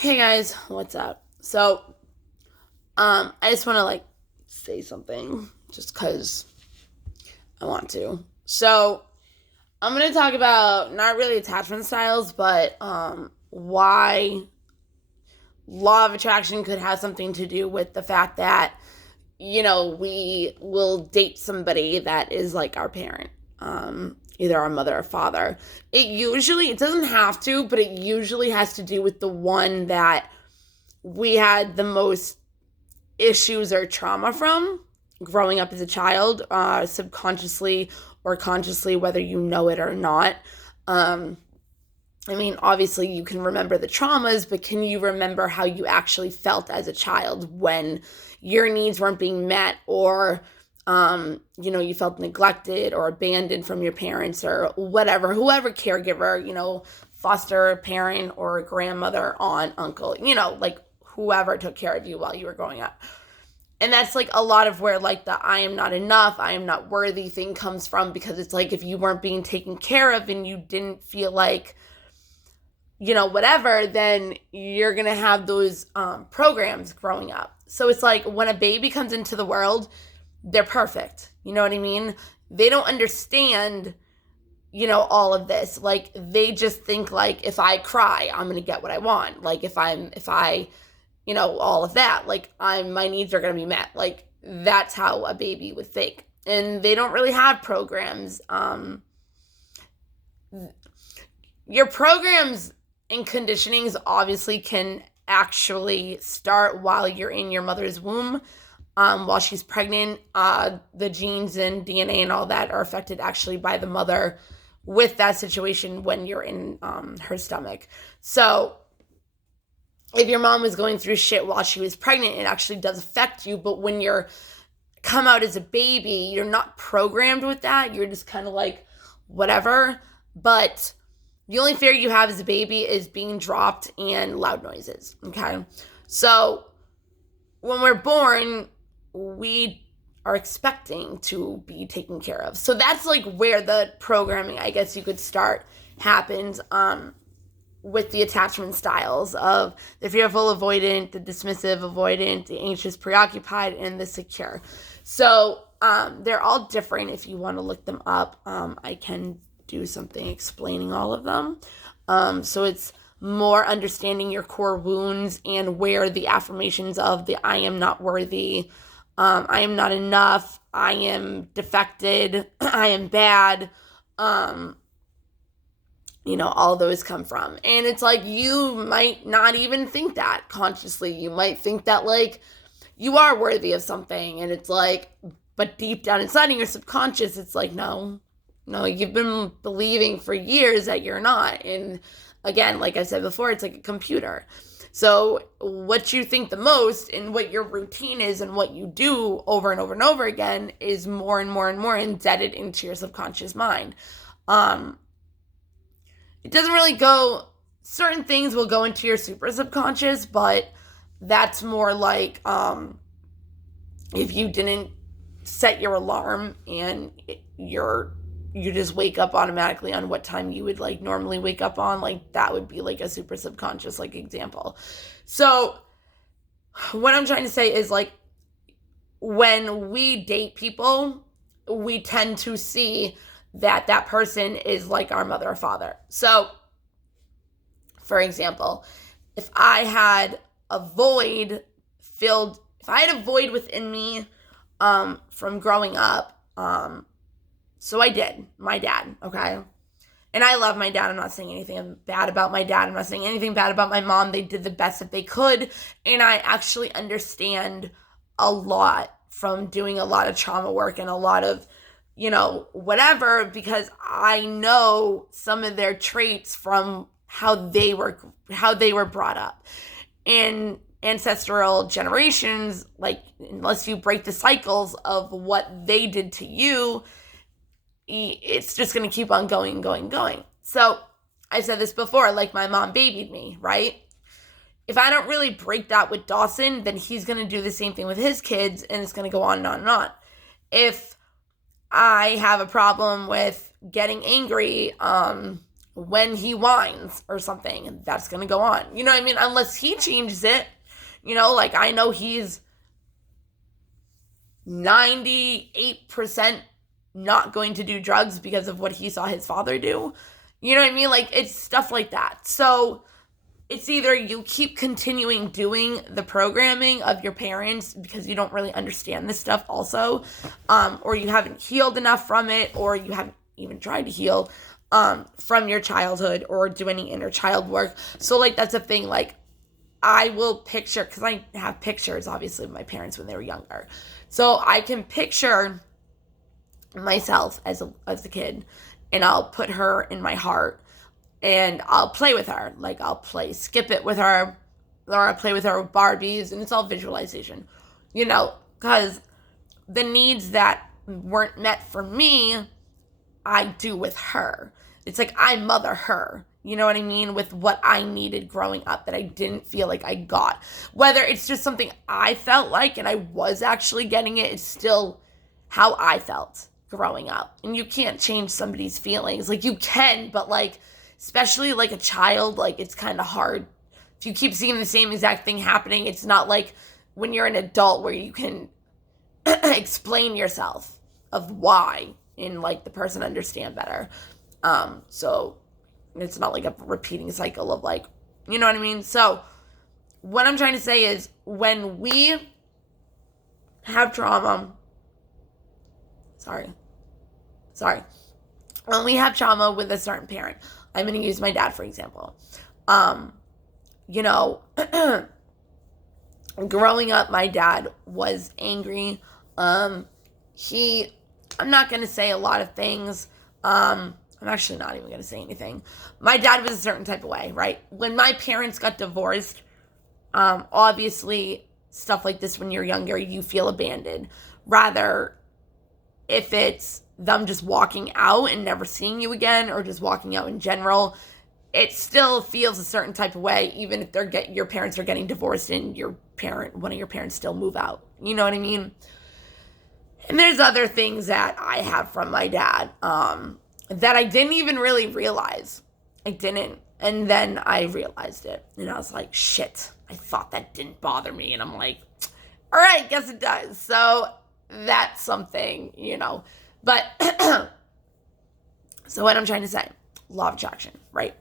Hey guys, what's up? I just want to say something just because I want to. I'm gonna talk about not really attachment styles, but why law of attraction could have something to do with the fact that we will date somebody that is like our parent, either our mother or father. It doesn't have to, but it usually has to do with the one that we had the most issues or trauma from growing up as a child, subconsciously or consciously, whether you know it or not. Um, obviously, you can remember the traumas, but can you remember how you actually felt as a child when your needs weren't being met, or you felt neglected or abandoned from your parents or whatever, whoever caregiver, foster parent or grandmother, aunt, uncle, whoever took care of you while you were growing up. And that's like a lot of where the I am not enough, I am not worthy thing comes from, because it's like if you weren't being taken care of and you didn't feel like, whatever, then you're going to have those programs growing up. So it's like when a baby comes into the world, they're perfect. You know what I mean? They don't understand, all of this. Like they just think like, if I cry, I'm going to get what I want. Like if I, all of that, like my needs are going to be met. Like that's how a baby would think. And they don't really have programs. Your programs and conditionings obviously can actually start while you're in your mother's womb. While she's pregnant, the genes and DNA and all that are affected actually by the mother with that situation when you're in her stomach. So if your mom was going through shit while she was pregnant, it actually does affect you. But when you're come out as a baby, you're not programmed with that. You're just kind of like, whatever. But the only fear you have as a baby is being dropped and loud noises. Okay. So when we're born, we are expecting to be taken care of. So that's like where the programming, I guess you could start, happens with the attachment styles of the fearful avoidant, the dismissive avoidant, the anxious preoccupied, and the secure. So they're all different. If you want to look them up, I can do something explaining all of them. So it's more understanding your core wounds and where the affirmations of the I am not worthy, I am not enough, I am defected, I am bad, all those come from. And it's like you might not even think that consciously. You might think that like you are worthy of something, and it's like, but deep down inside in your subconscious, it's like, no, you've been believing for years that you're not. And again, like I said before, it's like a computer. So what you think the most and what your routine is and what you do over and over and over again is more and more and more embedded into your subconscious mind. It doesn't really go, certain things will go into your super subconscious, but that's more like if you didn't set your alarm and you just wake up automatically on what time you would like normally wake up on, like that would be like a super subconscious like example. So what I'm trying to say is like when we date people, we tend to see that person is like our mother or father. So for example, if I had a void within me from growing up, so I did, my dad, okay? And I love my dad. I'm not saying anything bad about my dad. I'm not saying anything bad about my mom. They did the best that they could. And I actually understand a lot from doing a lot of trauma work and a lot of, whatever, because I know some of their traits from how they were brought up. And ancestral generations, like, unless you break the cycles of what they did to you, it's just going to keep on going. So I said this before, like my mom babied me, right? If I don't really break that with Dawson, then he's going to do the same thing with his kids, and it's going to go on and on and on. If I have a problem with getting angry when he whines or something, that's going to go on. You know what I mean? Unless he changes it. You know, like I know he's 98% not going to do drugs because of what he saw his father do. You know what I mean? Like it's stuff like that. So it's either you keep continuing doing the programming of your parents because you don't really understand this stuff also, or you haven't healed enough from it, or you haven't even tried to heal from your childhood or do any inner child work. So like that's a thing. Like I will picture, because I have pictures obviously of my parents when they were younger, so I can picture myself as a kid, and I'll put her in my heart and I'll play with her. Like I'll play skip it with her, or I'll play with her with Barbies, and it's all visualization, you know, because the needs that weren't met for me, I do with her. It's like I mother her, you know what I mean, with what I needed growing up that I didn't feel like I got. Whether it's just something I felt like and I was actually getting it, it's still how I felt growing up. And you can't change somebody's feelings. Like you can, but like, especially like a child, like it's kind of hard. If you keep seeing the same exact thing happening, it's not like when you're an adult where you can explain yourself of why and like the person understand better. So it's not like a repeating cycle of like, you know what I mean? So what I'm trying to say is when we have trauma, when we have trauma with a certain parent, I'm going to use my dad, for example. You know, growing up, my dad was angry. I'm not going to say a lot of things. I'm actually not even going to say anything. My dad was a certain type of way, right? When my parents got divorced, obviously stuff like this when you're younger, you feel abandoned. Rather, if it's them just walking out and never seeing you again, or just walking out in general, it still feels a certain type of way, even if your parents are getting divorced and one of your parents still move out. You know what I mean? And there's other things that I have from my dad that I didn't even really realize. I didn't. And then I realized it. And I was like, shit, I thought that didn't bother me. And I'm like, all right, guess it does. So that's something, you know. But, so what I'm trying to say, law of attraction, right?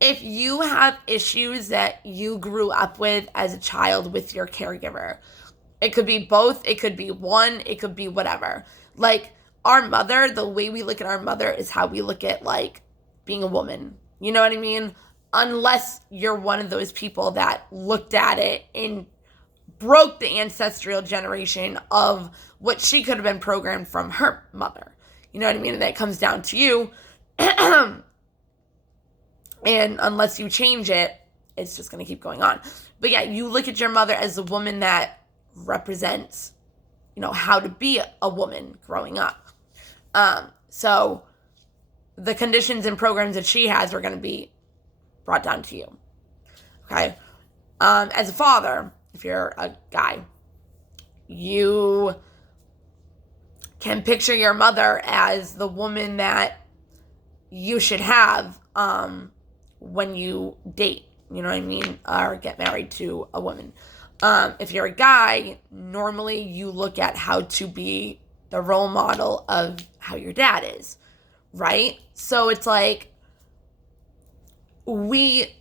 If you have issues that you grew up with as a child with your caregiver, it could be both, it could be one, it could be whatever. Like our mother, the way we look at our mother is how we look at like being a woman. You know what I mean? Unless you're one of those people that looked at it and broke the ancestral generation of what she could have been programmed from her mother. You know what I mean? And that comes down to you. And unless you change it, it's just going to keep going on. But yeah, you look at your mother as a woman that represents, you know, how to be a woman growing up. So the conditions and programs that she has are going to be brought down to you. Okay. As a father, if you're a guy, you can picture your mother as the woman that you should have when you date, you know what I mean, or get married to a woman. If you're a guy, normally you look at how to be the role model of how your dad is, right? So it's like we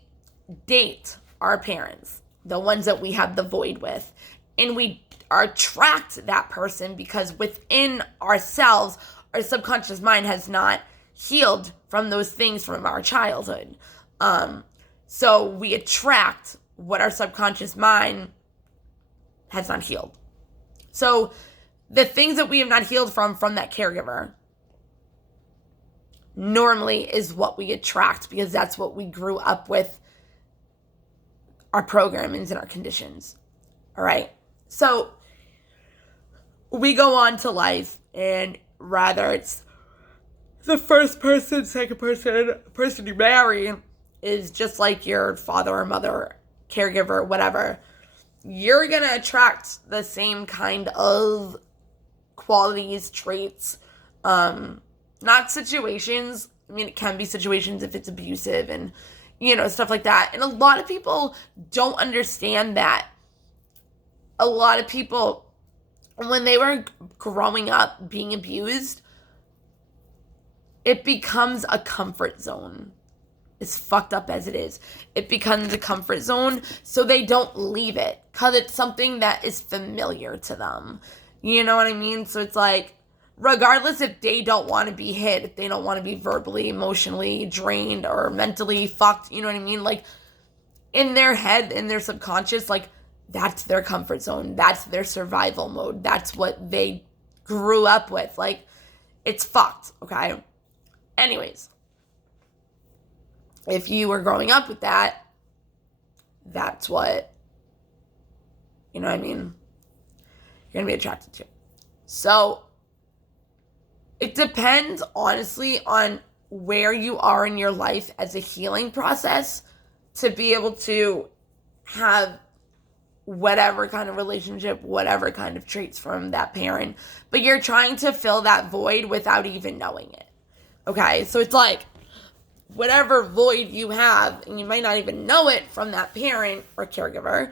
date our parents, the ones that we have the void with, and we attract that person because within ourselves, our subconscious mind has not healed from those things from our childhood. So we attract what our subconscious mind has not healed. So the things that we have not healed from that caregiver normally is what we attract because that's what we grew up with, our programmings and our conditions. All right. So we go on to life, and rather it's the first person, second person you marry is just like your father or mother, caregiver, whatever. You're going to attract the same kind of qualities, traits, not situations, I mean, it can be situations if it's abusive and, stuff like that. And a lot of people don't understand that. A lot of people, when they were growing up being abused, it becomes a comfort zone. As fucked up as it is, it becomes a comfort zone, so they don't leave it because it's something that is familiar to them. You know what I mean? So it's like, regardless if they don't want to be hit, if they don't want to be verbally, emotionally drained or mentally fucked, you know what I mean? Like, in their head, in their subconscious, like, that's their comfort zone. That's their survival mode. That's what they grew up with. Like, it's fucked, okay? Anyways, if you were growing up with that, that's what, you know what I mean, you're going to be attracted to. So, it depends, honestly, on where you are in your life as a healing process to be able to have whatever kind of relationship, whatever kind of traits from that parent. But you're trying to fill that void without even knowing it. Okay? So it's like, whatever void you have, and you might not even know it from that parent or caregiver,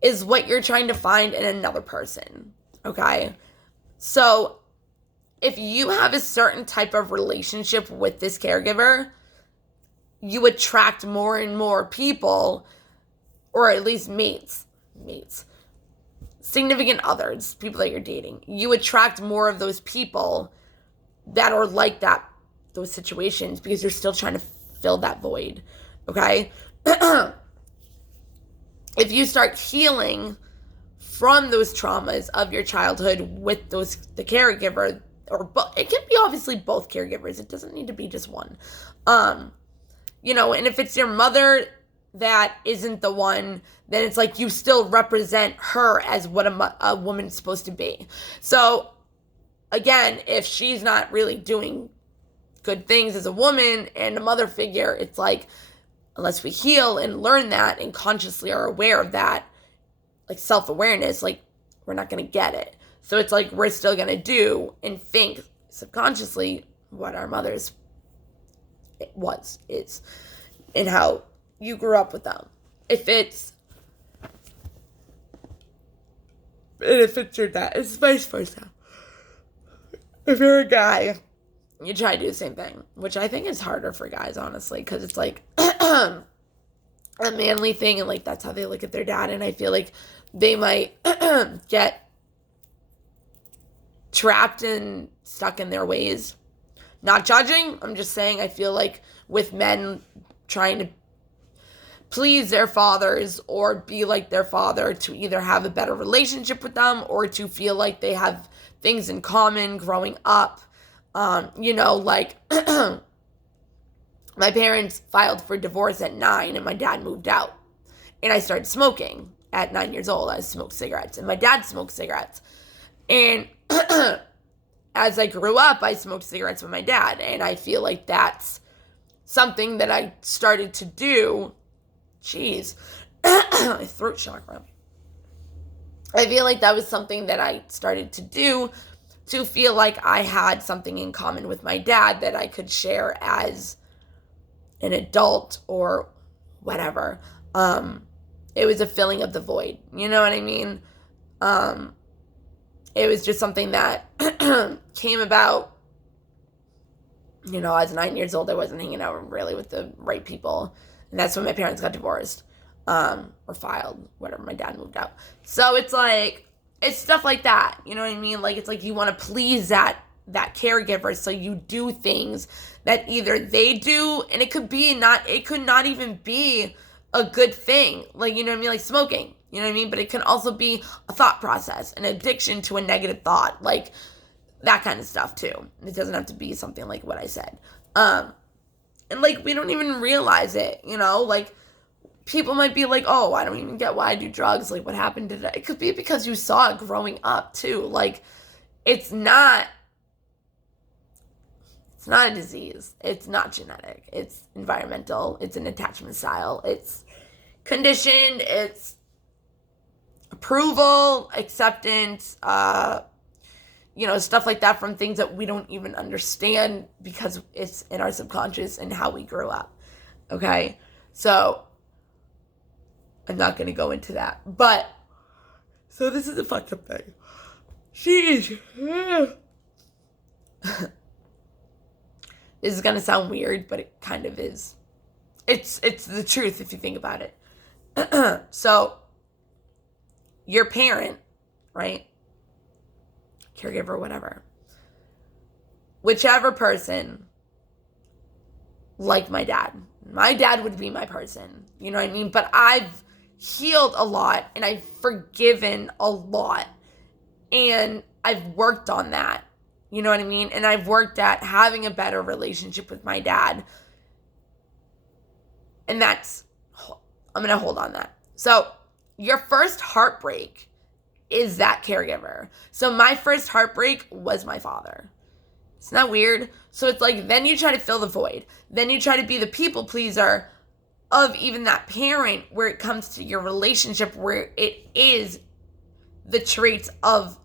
is what you're trying to find in another person, okay? So, if you have a certain type of relationship with this caregiver, you attract more and more people, or at least mates, significant others, people that you're dating. You attract more of those people that are like that, those situations, because you're still trying to fill that void, okay? If you start healing from those traumas of your childhood with the caregiver, or it can be obviously both caregivers, it doesn't need to be just one, and if it's your mother that isn't the one, then it's like you still represent her as what a woman's supposed to be. So again, if she's not really doing good things as a woman and a mother figure, it's like, unless we heal and learn that and consciously are aware of that, like self-awareness, like, we're not going to get it. So it's like, we're still going to do and think subconsciously what our mother's is, and how you grew up with them. If it's your dad, it's vice versa. If you're a guy, you try to do the same thing, which I think is harder for guys, honestly, because it's like a manly thing, and like that's how they look at their dad, and I feel like they might get trapped and stuck in their ways. Not judging, I'm just saying I feel like with men trying to please their fathers or be like their father to either have a better relationship with them or to feel like they have things in common growing up. Like my parents filed for divorce at 9 and my dad moved out. And I started smoking at 9 years old. I smoked cigarettes and my dad smoked cigarettes. And as I grew up, I smoked cigarettes with my dad. And I feel like that's something that I started to do. Jeez, my throat chakra. I feel like that was something that I started to do to feel like I had something in common with my dad that I could share as an adult or whatever. It was a filling of the void. You know what I mean? It was just something that came about, as 9 years old. I wasn't hanging out really with the right people. And that's when my parents got divorced, or filed, whatever, my dad moved out. So it's like, it's stuff like that, you know what I mean? Like, it's like you want to please that caregiver, so you do things that either they do, and it could not even be a good thing, like, you know what I mean, like smoking, you know what I mean? But it can also be a thought process, an addiction to a negative thought, like that kind of stuff too. It doesn't have to be something like what I said. And like, we don't even realize it, like, people might be like, oh, I don't even get why I do drugs. Like, what happened today? It could be because you saw it growing up, too. Like, it's not a disease. It's not genetic. It's environmental. It's an attachment style. It's conditioned. It's approval, acceptance, stuff like that from things that we don't even understand because it's in our subconscious and how we grew up. Okay? So, I'm not going to go into that. But, so this is a fucked up thing. She is... This is going to sound weird, but it kind of is. It's the truth if you think about it. So, your parent, right? Caregiver, whatever. Whichever person, like my dad. My dad would be my person. You know what I mean? But I've healed a lot and I've forgiven a lot. And I've worked on that. You know what I mean? And I've worked at having a better relationship with my dad. And I'm going to hold on that. So, your first heartbreak is that caregiver. So, my first heartbreak was my father. Isn't that weird? So, it's like, then you try to fill the void. Then you try to be the people pleaser of even that parent where it comes to your relationship where it is the traits of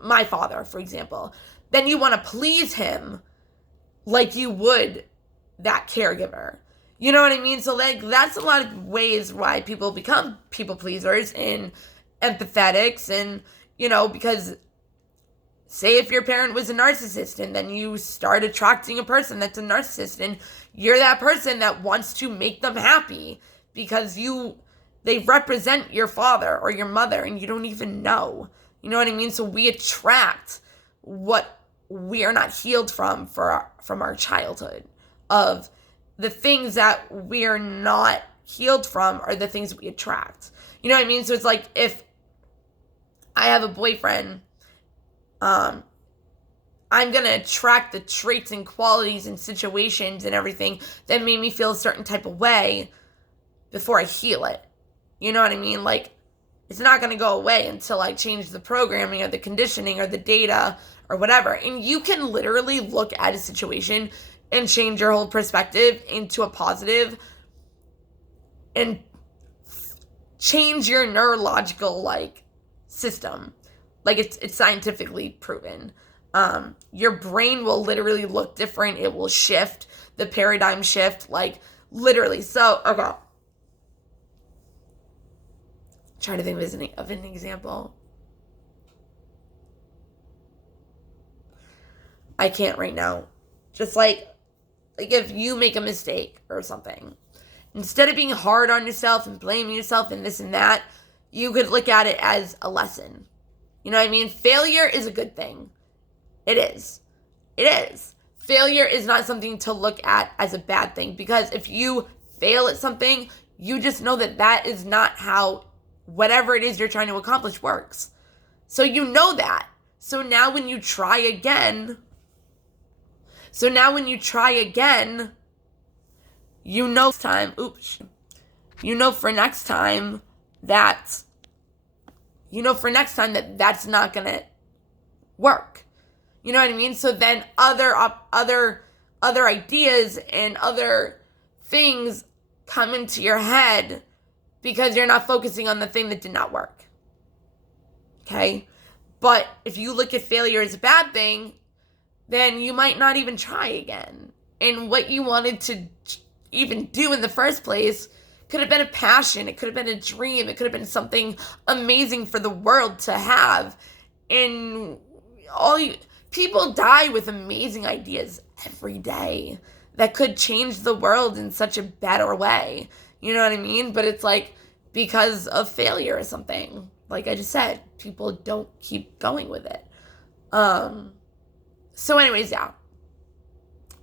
my father, for example. Then you want to please him like you would that caregiver. You know what I mean? So, like, that's a lot of ways why people become people pleasers and empathetics and, because say if your parent was a narcissist and then you start attracting a person that's a narcissist and you're that person that wants to make them happy because they represent your father or your mother and you don't even know. You know what I mean? So we attract what we are not healed from our childhood. Of the things that we're not healed from are the things we attract. You know what I mean? So it's like if I have a boyfriend, I'm going to attract the traits and qualities and situations and everything that made me feel a certain type of way before I heal it. You know what I mean? Like, it's not going to go away until I change the programming or the conditioning or the data or whatever. And you can literally look at a situation and change your whole perspective into a positive and change your neurological, system. It's scientifically proven. Your brain will literally look different. It will shift, the paradigm shift, literally. So, okay. Trying to think of an example. I can't right now. Just like if you make a mistake or something, instead of being hard on yourself and blaming yourself and this and that, you could look at it as a lesson. You know what I mean? Failure is a good thing. It is. It is. Failure is not something to look at as a bad thing, because if you fail at something, you just know that is not how whatever it is you're trying to accomplish works. So you know that. So now when you try again, you know for next time that that's not going to work. You know what I mean? So then other ideas and other things come into your head because you're not focusing on the thing that did not work. Okay? But if you look at failure as a bad thing, then you might not even try again. And what you wanted to even do in the first place could have been a passion. It could have been a dream. It could have been something amazing for the world to have. And people die with amazing ideas every day that could change the world in such a better way. You know what I mean? But it's because of failure or something. Like I just said, people don't keep going with it. So anyways, yeah.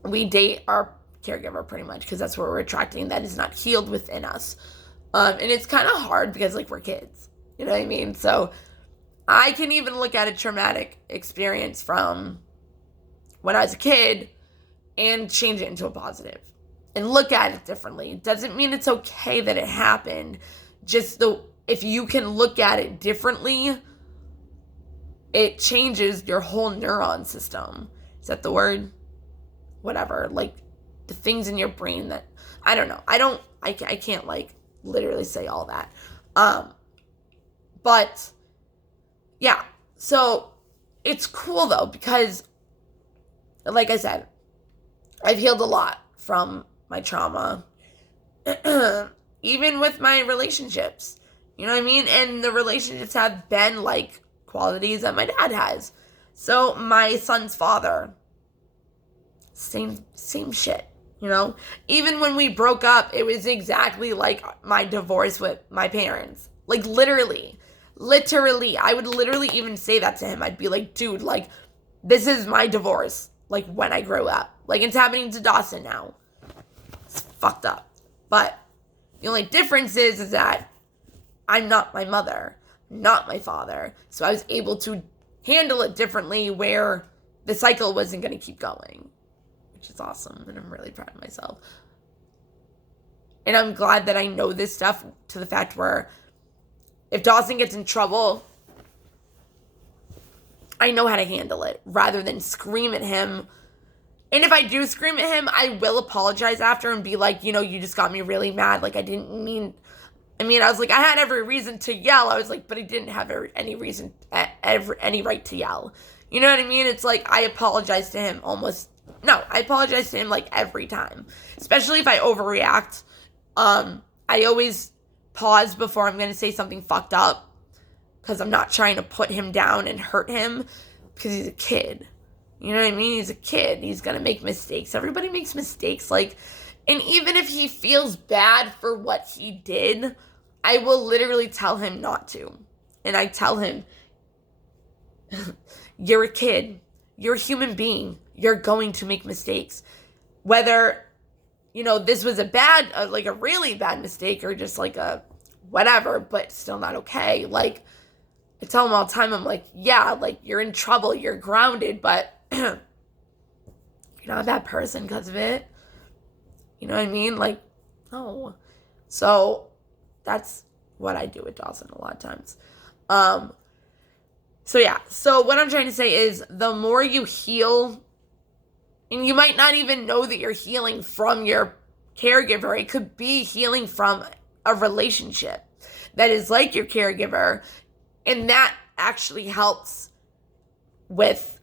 We date our caregiver pretty much because that's what we're attracting that is not healed within us. And it's kind of hard because we're kids. You know what I mean? So I can even look at a traumatic experience from when I was a kid and change it into a positive and look at it differently. It doesn't mean it's okay that it happened. Just if you can look at it differently, it changes your whole neuron system. Is that the word? Whatever. The things in your brain that, I don't know. I can't literally say all that. But yeah, so it's cool though, because like I said, I've healed a lot from my trauma, even with my relationships. You know what I mean? And the relationships have been like qualities that my dad has. So my son's father, same shit, you know? Even when we broke up, it was exactly like my divorce with my parents. Like literally, I would literally even say that to him. I'd be like, dude, like, this is my divorce, like, when I grow up. Like, it's happening to Dawson now. It's fucked up. But the only difference is that I'm not my mother, not my father. So I was able to handle it differently, where the cycle wasn't going to keep going, which is awesome. And I'm really proud of myself. And I'm glad that I know this stuff, to the fact where if Dawson gets in trouble, I know how to handle it rather than scream at him. And if I do scream at him, I will apologize after and be like, you know, you just got me really mad. Like, I didn't mean, I was like, I had every reason to yell. I was like, but I didn't have any reason, any right to yell. You know what I mean? It's like, I apologize to him I apologize to him like every time. Especially if I overreact. I always pause before I'm going to say something fucked up, because I'm not trying to put him down and hurt him, because he's a kid. You know what I mean? He's a kid. He's going to make mistakes. Everybody makes mistakes. Like, and even if he feels bad for what he did, I will literally tell him not to. And I tell him, you're a kid. You're a human being. You're going to make mistakes. Whether, you know, this was like a really bad mistake, or just like a whatever, but still not okay. Like, I tell him all the time, I'm like, yeah, like, you're in trouble. You're grounded, but you're not a bad person because of it. You know what I mean? Like, no. So that's what I do with Dawson a lot of times. So yeah. So what I'm trying to say is, the more you heal, and you might not even know that you're healing from your caregiver. It could be healing from a relationship that is like your caregiver. And that actually helps with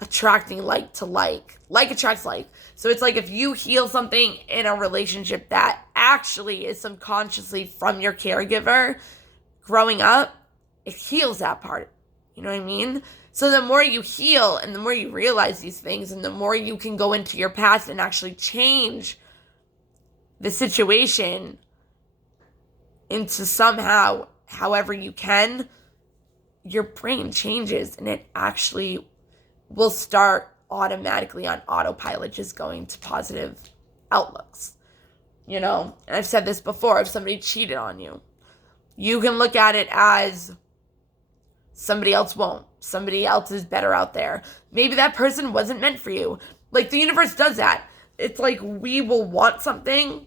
attracting like to like. Like attracts like. So it's like, if you heal something in a relationship that actually is subconsciously from your caregiver growing up, it heals that part. You know what I mean? So the more you heal, and the more you realize these things, and the more you can go into your past and actually change the situation into somehow, however you can, your brain changes, and it actually will start automatically on autopilot, just going to positive outlooks. You know, and I've said this before, if somebody cheated on you, you can look at it as somebody else won't. Somebody else is better out there. Maybe that person wasn't meant for you. Like, the universe does that. It's like, we will want something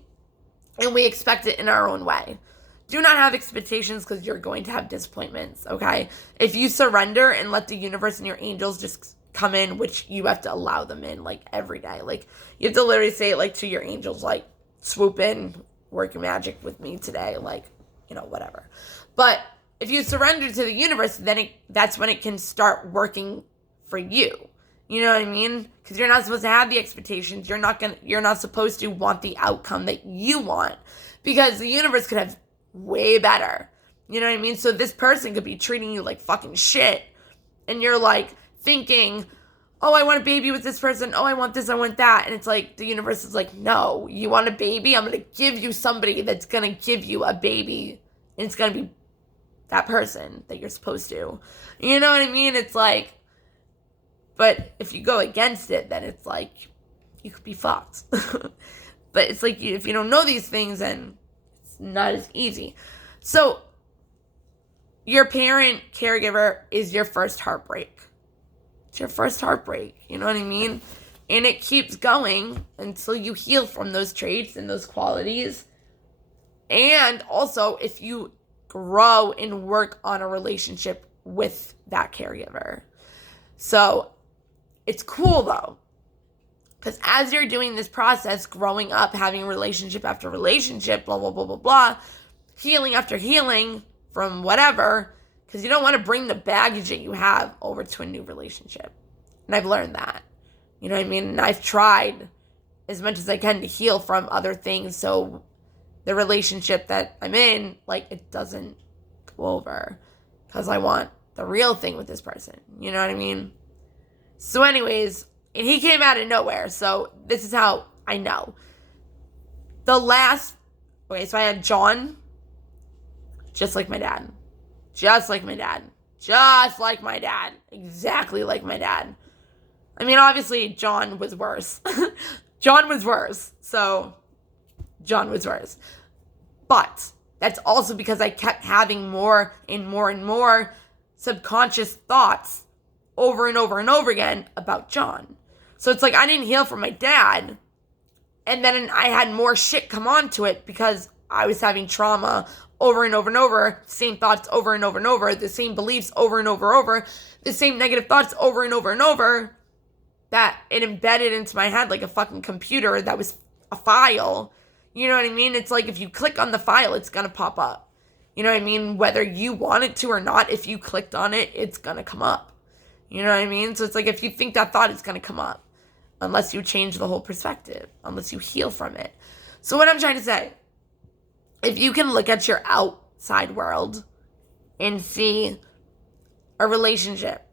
and we expect it in our own way. Do not have expectations, because you're going to have disappointments, okay? If you surrender and let the universe and your angels just come in, which you have to allow them in, like, every day. Like, you have to literally say it, like, to your angels, like, swoop in, work your magic with me today, like, you know, whatever. But if you surrender to the universe, then that's when it can start working for you. You know what I mean? Because you're not supposed to have the expectations. You're not supposed to want the outcome that you want, because the universe could have way better. You know what I mean? So this person could be treating you like fucking shit, and you're like thinking, oh, I want a baby with this person. Oh, I want this, I want that. And it's like, the universe is like, no, you want a baby? I'm going to give you somebody that's going to give you a baby. And it's going to be that person that you're supposed to. You know what I mean? It's like, but if you go against it, then it's like, you could be fucked. But it's like, if you don't know these things, then it's not as easy. So your parent caregiver is your first heartbreak. It's your first heartbreak. You know what I mean? And it keeps going until you heal from those traits and those qualities. And also, if you grow and work on a relationship with that caregiver. So it's cool though, because as you're doing this process, growing up, having relationship after relationship, blah, blah, blah, blah, blah, healing after healing from whatever, Because you don't want to bring the baggage that you have over to a new relationship. And I've learned that. You know what I mean? And I've tried as much as I can to heal from other things so the relationship that I'm in, like, it doesn't go over. Because I want the real thing with this person. You know what I mean? So anyways, and he came out of nowhere. So this is how I know. Okay, so I had John, just like my dad. Just like my dad. Just like my dad. Exactly like my dad. I mean, obviously, John was worse. John was worse. So, John was worse. But that's also because I kept having more and more and more subconscious thoughts over and over and over again about John. So it's like I didn't heal from my dad. And then I had more shit come onto it because I was having trauma over and over and over, same thoughts over and over and over, the same beliefs over and over, the same negative thoughts over and over, that it embedded into my head like a fucking computer that was a file. You know what I mean? It's like if you click on the file, it's gonna pop up. You know what I mean? Whether you want it to or not, if you clicked on it, it's gonna come up. You know what I mean? So it's like if you think that thought, it's gonna come up. Unless you change the whole perspective. Unless you heal from it. So what I'm trying to say, if you can look at your outside world and see a relationship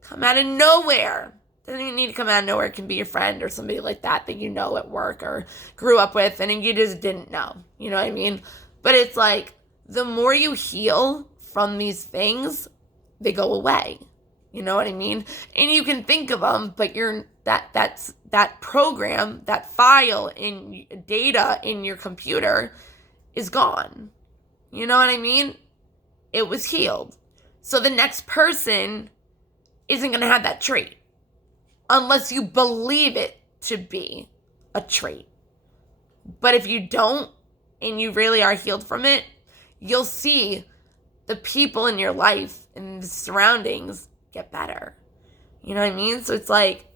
come out of nowhere. Doesn't even need to come out of nowhere. It can be your friend or somebody like that you know at work or grew up with and you just didn't know. You know what I mean? But it's like the more you heal from these things, they go away. You know what I mean? And you can think of them, but that's that program, that file in data in your computer is gone. You know what I mean? It was healed. So the next person isn't going to have that trait unless you believe it to be a trait. But if you don't and you really are healed from it, you'll see the people in your life and the surroundings get better. You know what I mean? So it's like,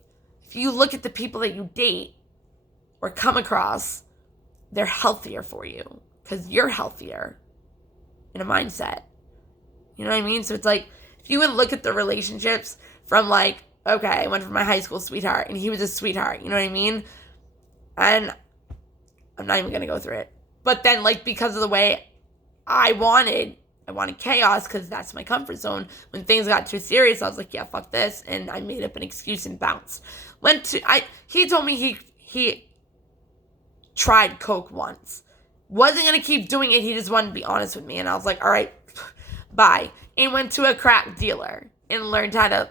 if you look at the people that you date or come across, they're healthier for you because you're healthier in a mindset. You know what I mean? So it's like, if you would look at the relationships from like, okay, I went from my high school sweetheart and he was a sweetheart. You know what I mean? And I'm not even going to go through it. But then like, because of the way I wanted chaos because that's my comfort zone. When things got too serious, I was like, yeah, fuck this. And I made up an excuse and bounced. He told me he tried coke once. Wasn't going to keep doing it. He just wanted to be honest with me. And I was like, all right, bye. And went to a crack dealer and learned how to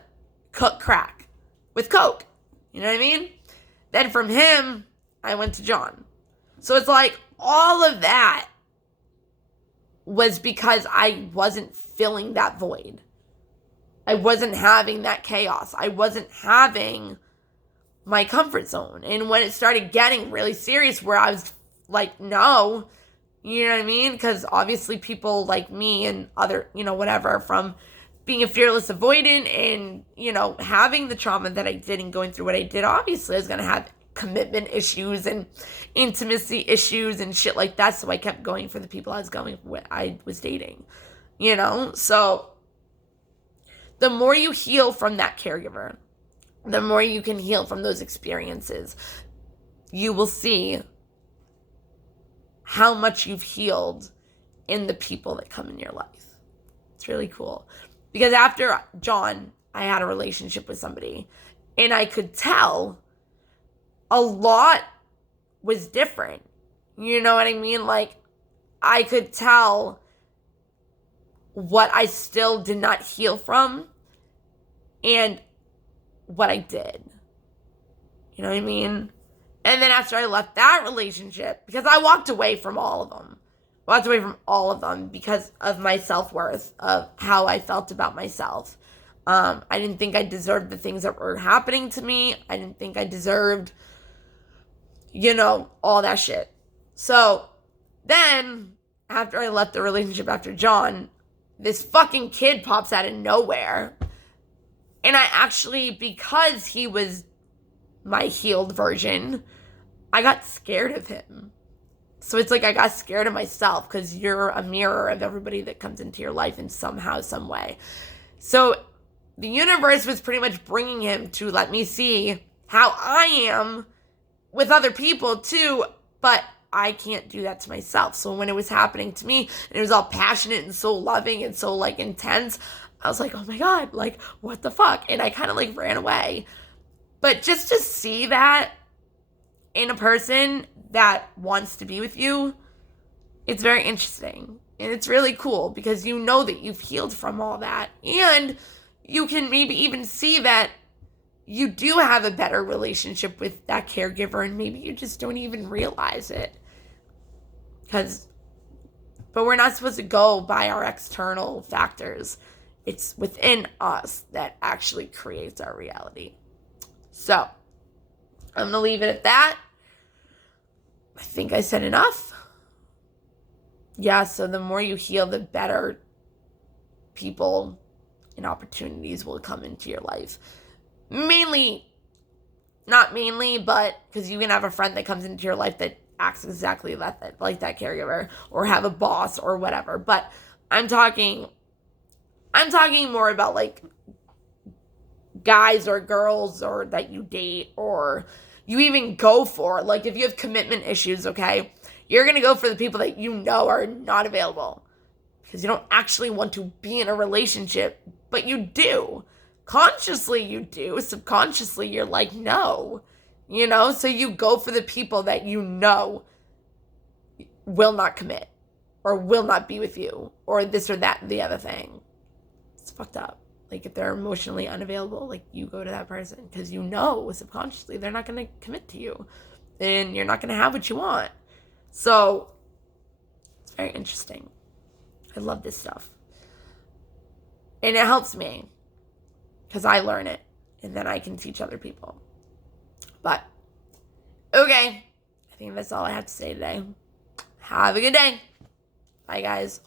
cook crack with coke. You know what I mean? Then from him, I went to John. So it's like all of that was because I wasn't filling that void. I wasn't having that chaos. I wasn't having my comfort zone. And when it started getting really serious where I was like, no, you know what I mean? Because obviously people like me and other, whatever, from being a fearless avoidant and, having the trauma that I did and going through what I did, obviously I was going to have commitment issues and intimacy issues and shit like that. So I kept going for the people I was dating, So the more you heal from that caregiver, the more you can heal from those experiences, you will see how much you've healed in the people that come in your life. It's really cool. Because after John, I had a relationship with somebody and I could tell a lot was different. You know what I mean? Like, I could tell what I still did not heal from and what I did. You know what I mean? And then after I left that relationship, because I walked away from all of them. Because of my self-worth, of how I felt about myself. I didn't think I deserved the things that were happening to me. I didn't think I deserved, all that shit. So then, after I left the relationship after John, this fucking kid pops out of nowhere. And I actually, because he was my healed version, I got scared of him. So it's like I got scared of myself because you're a mirror of everybody that comes into your life in somehow, some way. So the universe was pretty much bringing him to let me see how I am with other people too, but I can't do that to myself. So when it was happening to me and it was all passionate and so loving and so like intense, I was like, oh my God, like what the fuck? And I kind of like ran away. But just to see that in a person that wants to be with you, it's very interesting. And it's really cool because you know that you've healed from all that. And you can maybe even see that you do have a better relationship with that caregiver and maybe you just don't even realize it. But we're not supposed to go by our external factors. It's within us that actually creates our reality. So, I'm going to leave it at that. I think I said enough. Yeah, so the more you heal, the better people and opportunities will come into your life. Not mainly, but because you can have a friend that comes into your life that acts exactly like that caregiver, or have a boss or whatever. But I'm talking more about like guys or girls or that you date or you even go for. Like if you have commitment issues, okay, you're going to go for the people that you know are not available because you don't actually want to be in a relationship, but you do. Consciously you do. Subconsciously you're like, no. So you go for the people that you know will not commit or will not be with you or this or that and the other thing. It's fucked up. Like if they're emotionally unavailable, like you go to that person because you know subconsciously they're not going to commit to you and you're not going to have what you want. So it's very interesting. I love this stuff. And it helps me because I learn it and then I can teach other people. But, okay. I think that's all I have to say today. Have a good day. Bye, guys.